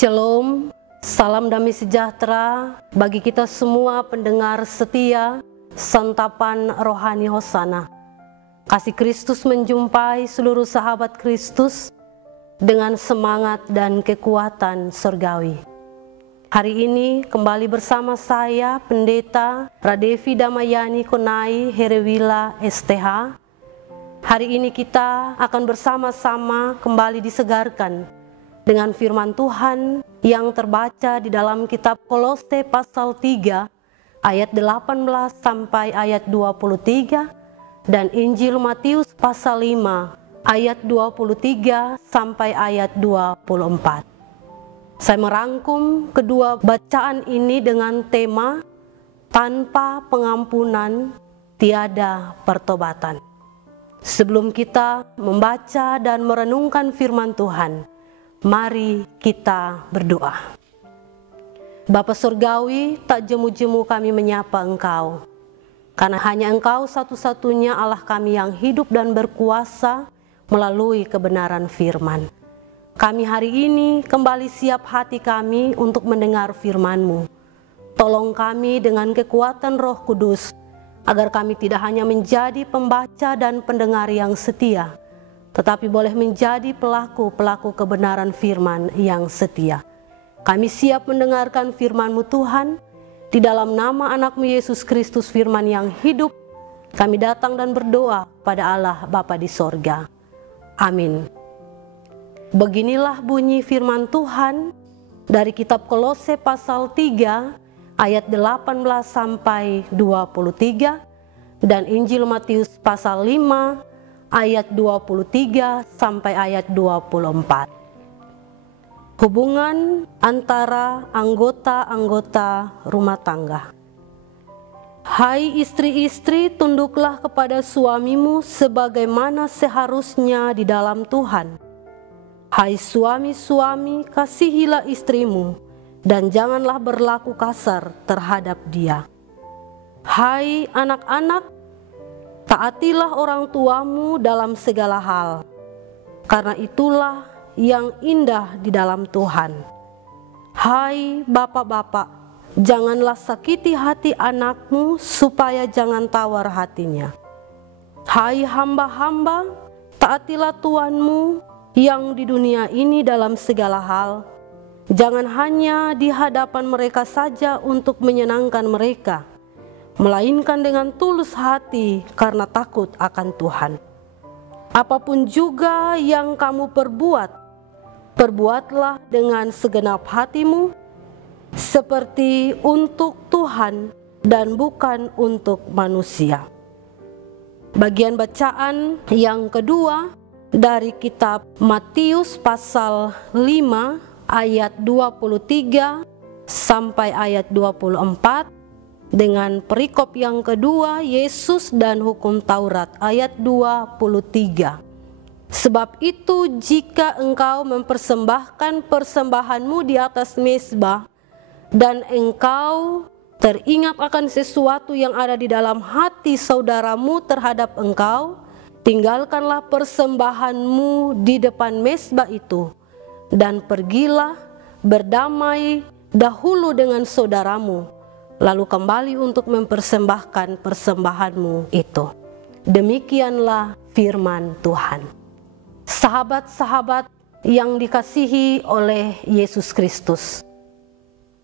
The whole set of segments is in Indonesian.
Shalom, salam damai sejahtera bagi kita semua pendengar setia Santapan Rohani Hosana. Kasih Kristus menjumpai seluruh sahabat Kristus dengan semangat dan kekuatan surgawi. Hari ini kembali bersama saya Pendeta Radevi Damayani Konai Herewila STH. Hari ini kita akan bersama-sama kembali disegarkan dengan firman Tuhan yang terbaca di dalam kitab Kolose pasal 3 ayat 18 sampai ayat 23 dan Injil Matius pasal 5 ayat 23 sampai ayat 24. Saya merangkum kedua bacaan ini dengan tema tanpa pengampunan tiada pertobatan. Sebelum kita membaca dan merenungkan firman Tuhan, mari kita berdoa. Bapa Surgawi, tak jemu-jemu kami menyapa Engkau, karena hanya Engkau satu-satunya Allah kami yang hidup dan berkuasa melalui kebenaran firman. Kami hari ini kembali siap hati kami untuk mendengar firman-Mu. Tolong kami dengan kekuatan Roh Kudus, agar kami tidak hanya menjadi pembaca dan pendengar yang setia, tetapi boleh menjadi pelaku-pelaku kebenaran firman yang setia. Kami siap mendengarkan firman-Mu Tuhan, di dalam nama anak-Mu Yesus Kristus firman yang hidup, kami datang dan berdoa pada Allah Bapa di sorga. Amin. Beginilah bunyi firman Tuhan dari kitab Kolose pasal 3 ayat 18 sampai 23 dan Injil Matius pasal 5 ayat 23 sampai ayat 24. Hubungan antara anggota-anggota rumah tangga. Hai istri-istri, tunduklah kepada suamimu sebagaimana seharusnya di dalam Tuhan. Hai suami-suami, kasihilah istrimu dan janganlah berlaku kasar terhadap dia. Hai anak-anak, taatilah orang tuamu dalam segala hal, karena itulah yang indah di dalam Tuhan. Hai bapak-bapak, janganlah sakiti hati anakmu supaya jangan tawar hatinya. Hai hamba-hamba, taatilah tuanmu yang di dunia ini dalam segala hal. Jangan hanya di hadapan mereka saja untuk menyenangkan mereka, melainkan dengan tulus hati karena takut akan Tuhan. Apapun juga yang kamu perbuat, perbuatlah dengan segenap hatimu, seperti untuk Tuhan dan bukan untuk manusia. Bagian bacaan yang kedua dari kitab Matius pasal 5 ayat 23 sampai ayat 24 dengan perikop yang kedua Yesus dan hukum Taurat ayat 23. Sebab itu jika engkau mempersembahkan persembahanmu di atas mezbah dan engkau teringat akan sesuatu yang ada di dalam hati saudaramu terhadap engkau, tinggalkanlah persembahanmu di depan mezbah itu dan pergilah berdamai dahulu dengan saudaramu, lalu kembali untuk mempersembahkan persembahanmu itu. Demikianlah firman Tuhan. Sahabat-sahabat yang dikasihi oleh Yesus Kristus,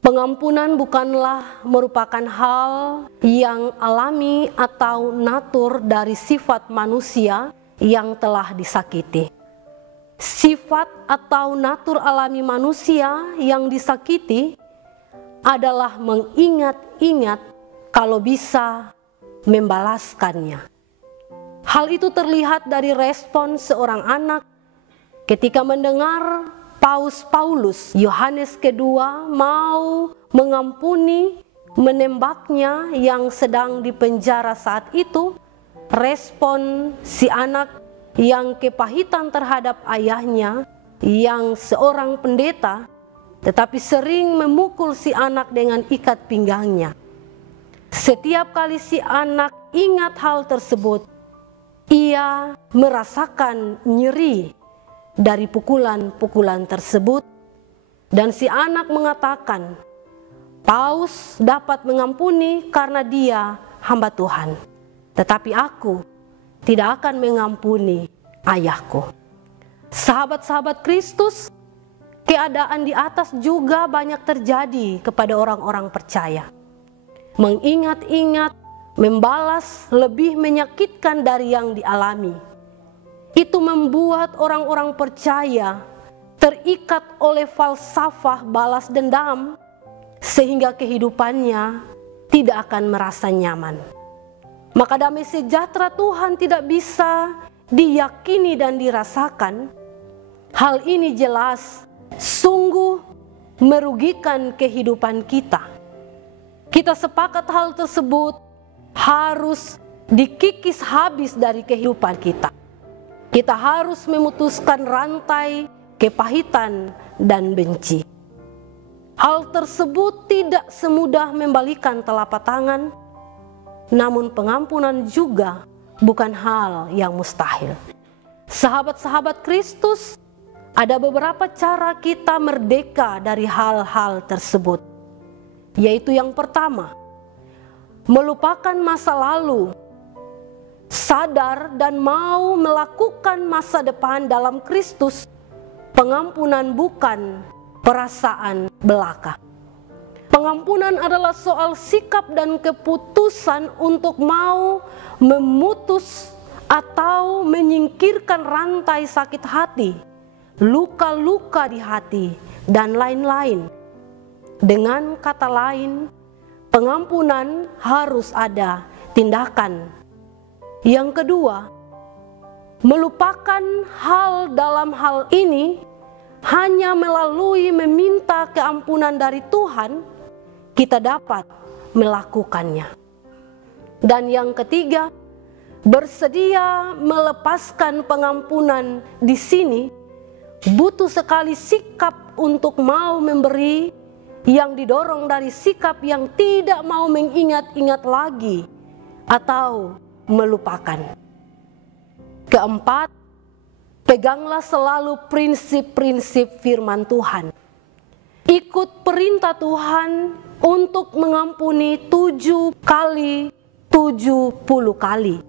pengampunan bukanlah merupakan hal yang alami atau natur dari sifat manusia yang telah disakiti. Sifat atau natur alami manusia yang disakiti adalah mengingat-ingat kalau bisa membalaskannya. Hal itu terlihat dari respon seorang anak ketika mendengar Paus Yohanes kedua mau mengampuni menembaknya yang sedang dipenjara saat itu. Respon si anak yang kepahitan terhadap ayahnya yang seorang pendeta, tetapi sering memukul si anak dengan ikat pinggangnya. Setiap kali si anak ingat hal tersebut, ia merasakan nyeri dari pukulan-pukulan tersebut Dan si anak mengatakan, Paus dapat mengampuni karena dia hamba Tuhan, tetapi aku tidak akan mengampuni ayahku. Sahabat-sahabat Kristus, keadaan di atas juga banyak terjadi kepada orang-orang percaya. Mengingat-ingat, membalas lebih menyakitkan dari yang dialami. Itu membuat orang-orang percaya terikat oleh falsafah balas dendam, sehingga kehidupannya tidak akan merasa nyaman. Maka damai sejahtera Tuhan tidak bisa diyakini dan dirasakan. Hal ini jelas sungguh merugikan kehidupan kita. Kita sepakat hal tersebut harus dikikis habis dari kehidupan kita. Kita harus memutuskan rantai kepahitan dan benci. Hal tersebut tidak semudah membalikan telapak tangan, namun pengampunan juga bukan hal yang mustahil. Sahabat-sahabat Kristus, ada beberapa cara kita merdeka dari hal-hal tersebut. Yaitu yang pertama, melupakan masa lalu, sadar dan mau melakukan masa depan dalam Kristus. Pengampunan bukan perasaan belaka. Pengampunan adalah soal sikap dan keputusan untuk mau memutus atau menyingkirkan rantai sakit hati, luka-luka di hati, dan lain-lain. Dengan kata lain, pengampunan harus ada tindakan. Yang kedua, melupakan hal dalam hal ini hanya melalui meminta keampunan dari Tuhan, kita dapat melakukannya. Dan yang ketiga, bersedia melepaskan pengampunan di sini butuh sekali sikap untuk mau memberi, yang didorong dari sikap yang tidak mau mengingat-ingat lagi atau melupakan. Keempat, peganglah selalu prinsip-prinsip firman Tuhan. Ikut perintah Tuhan untuk mengampuni 7 kali 70 kali.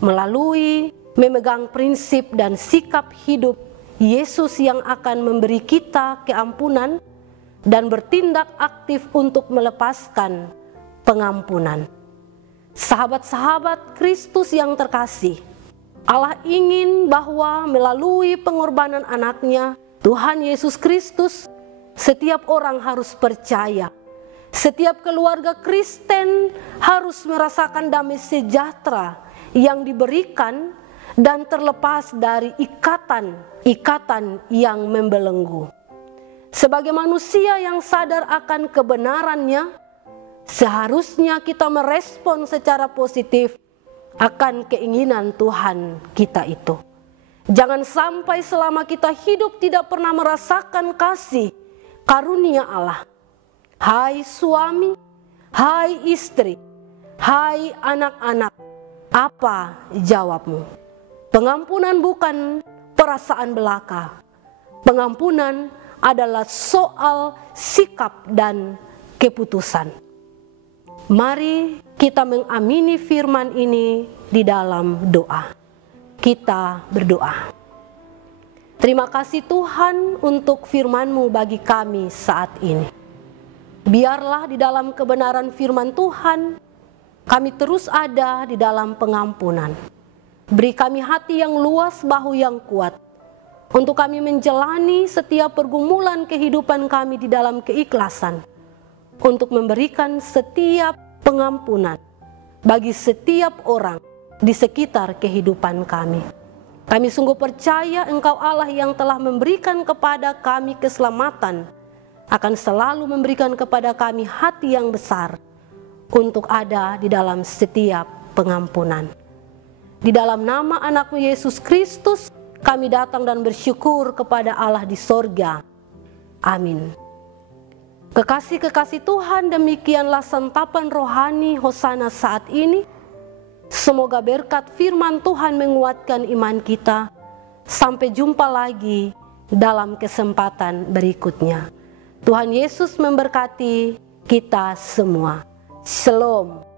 Melalui memegang prinsip dan sikap hidup Yesus yang akan memberi kita keampunan dan bertindak aktif untuk melepaskan pengampunan. Sahabat-sahabat Kristus yang terkasih, Allah ingin bahwa melalui pengorbanan anaknya, Tuhan Yesus Kristus, setiap orang harus percaya. Setiap keluarga Kristen harus merasakan damai sejahtera yang diberikan dan terlepas dari ikatan yang membelenggu. Sebagai manusia yang sadar akan kebenarannya, seharusnya kita merespon secara positif akan keinginan Tuhan kita itu. Jangan sampai selama kita hidup tidak pernah merasakan kasih karunia Allah. Hai suami, hai istri, hai anak-anak, apa jawabmu? Pengampunan bukan perasaan belaka. Pengampunan adalah soal sikap dan keputusan. Mari kita mengamini firman ini di dalam doa. Kita berdoa. Terima kasih Tuhan untuk firman-Mu bagi kami saat ini. Biarlah di dalam kebenaran firman Tuhan, kami terus ada di dalam pengampunan. Beri kami hati yang luas, bahu yang kuat, untuk kami menjalani setiap pergumulan kehidupan kami di dalam keikhlasan, untuk memberikan setiap pengampunan bagi setiap orang di sekitar kehidupan kami. Kami sungguh percaya Engkau Allah yang telah memberikan kepada kami keselamatan, akan selalu memberikan kepada kami hati yang besar untuk ada di dalam setiap pengampunan. Di dalam nama anak-Mu Yesus Kristus, kami datang dan bersyukur kepada Allah di sorga. Amin. Kekasih-kekasih Tuhan, demikianlah santapan rohani Hosana saat ini. Semoga berkat firman Tuhan menguatkan iman kita. Sampai jumpa lagi dalam kesempatan berikutnya. Tuhan Yesus memberkati kita semua. Shalom.